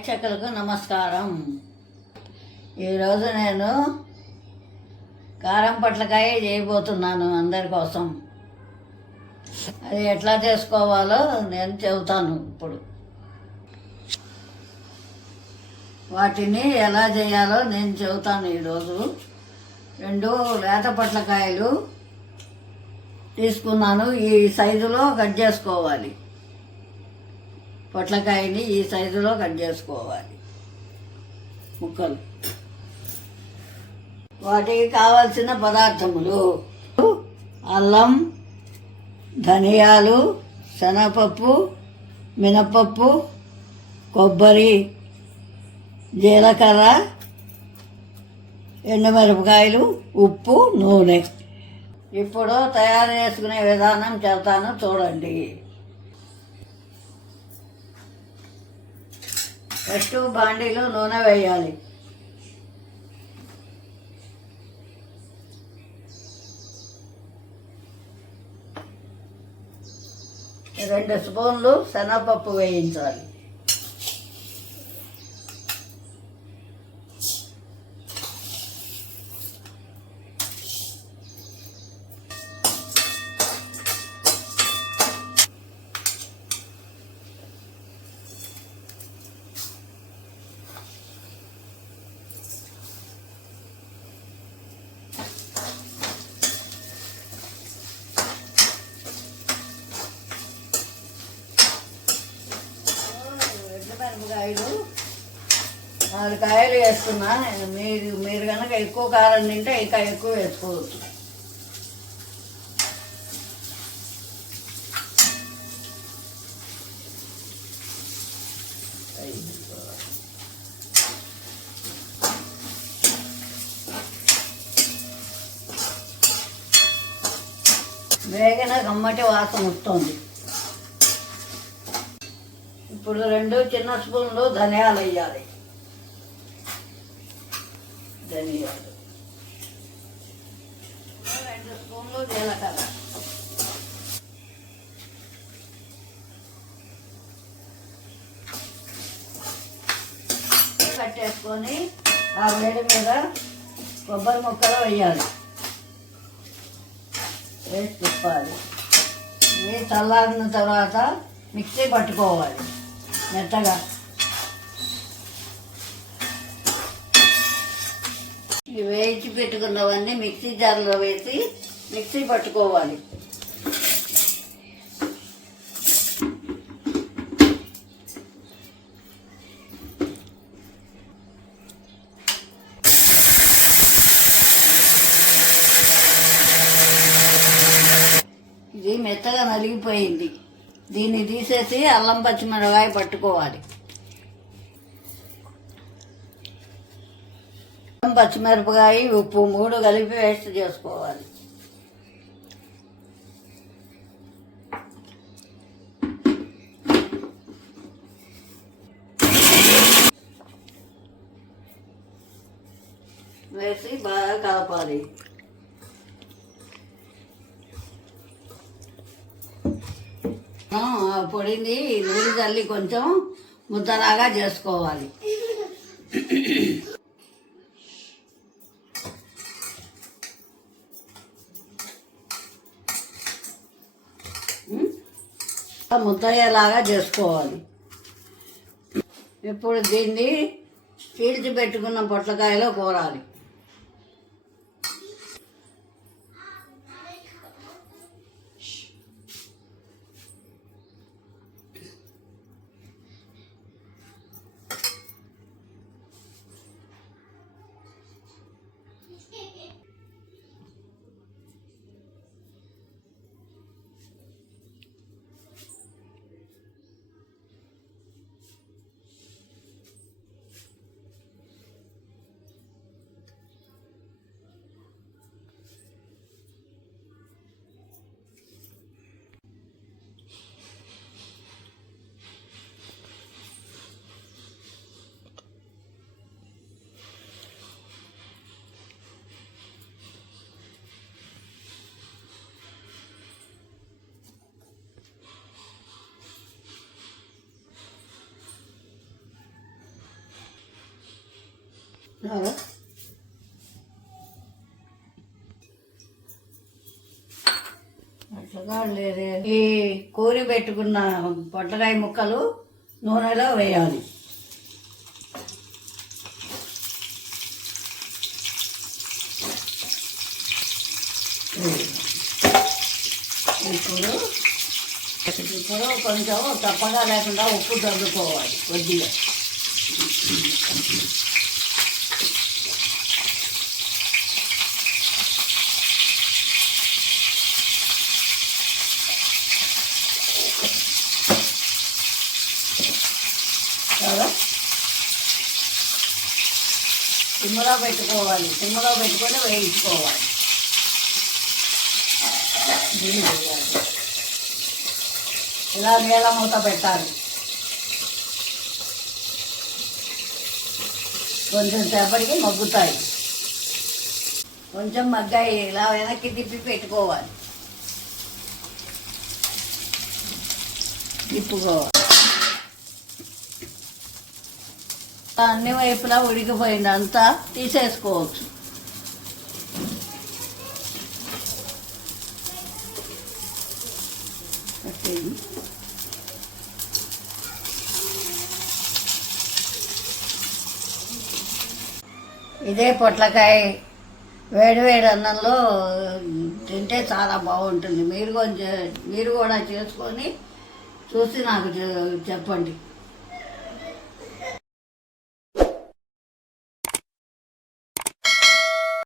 ప్రేక్షకులకు నమస్కారం. ఈరోజు నేను కారం పొట్లకాయ చేయబోతున్నాను అందరి కోసం. అది ఎట్లా చేసుకోవాలో నేను చెబుతాను ఇప్పుడు. వాటిని ఎలా చేయాలో నేను చెబుతాను ఈరోజు రెండు లేత పొట్లకాయలు తీసుకున్నాను. ఈ సైజులో కట్ చేసుకోవాలి. పొట్లకాయని ఈ సైజులో కట్ చేసుకోవాలి. ముక్కలు. వాటికి కావాల్సిన పదార్థములు అల్లం ధనియాలు శనగపప్పు మినపప్పు కొబ్బరి జీలకర్ర ఎండుమిరపకాయలు ఉప్పు నూనె. ఇప్పుడు తయారు చేసుకునే విధానం చెబుతాను చూడండి. ఫస్ట్ బాండీలో నూనె వేయాలి. రెండు స్పూన్లు శనగపప్పు వేయించాలి. కాయలు నాలుగు కాయలు వేసుకున్నా మీరు మీరు కనుక ఎక్కువ కారం తింటే ఇంకా ఎక్కువ వేసుకోవచ్చు. వేగన గమ్మటి వాసన వస్తుంది. ఇప్పుడు రెండు చిన్న స్పూన్లు ధనియాలు వేయాలి ధనియాలు. రెండు స్పూన్లు జీలకర్ర. కట్టేసుకొని ఆ వేడి మీద కొబ్బరి ముక్కలు వేయాలి. వేసి తిప్పాలి. ఇవి చల్లారిన తర్వాత మిక్సీ పట్టుకోవాలి. మెత్తగా. ఇవి వేయించి పెట్టుకున్నవన్నీ మిక్సీ జార్లో వేసి మిక్సీ పట్టుకోవాలి. ఇది మెత్తగా నలిగిపోయింది. దీన్ని తీసేసి అల్లం పచ్చిమిరపకాయ పట్టుకోవాలి. అల్లం పచ్చిమిరపకాయ ఉప్పు మూడు కలిపి వేస్ట్ చేసుకోవాలి. వేసి బాగా కలపాలి ఆ, ఆ పొడిని నూనె చల్లి కొంచెం ముద్దలాగా చేసుకోవాలి. ముద్దయ్యేలాగా చేసుకోవాలి. ఇప్పుడు దీన్ని చీల్చి పెట్టుకున్న పొట్లకాయలో కూరాలి. చాలా అట్లా ఈ కోరి పెట్టుకున్న పొట్టకాయ ముక్కలు నూనెలో వేయాలి. ఇప్పుడు ఇప్పుడు కొంచెం తప్పగా లేకుండా ఉప్పు చల్లుకోవాలి కొద్దిగా. సిమ్లో పెట్టుకోవాలి. సిమ్లో పెట్టుకొని వేయించుకోవాలి. ఇలా నీళ్ళ మూత పెట్టాలి. కొంచెం సేపటికి మగ్గుతాయి. కొంచెం మగ్గాయి. ఇలా వెనక్కి తిప్పి పెట్టుకోవాలి. తిప్పుకోవాలి. అన్ని వైపులా ఉడికిపోయింది అంతా తీసేసుకోవచ్చు. ఇదే పొట్లకాయ వేడి వేడి అన్నంలో తింటే చాలా బాగుంటుంది. మీరు కొంచెం మీరు కూడా చేసుకొని చూసి నాకు చెప్పండి.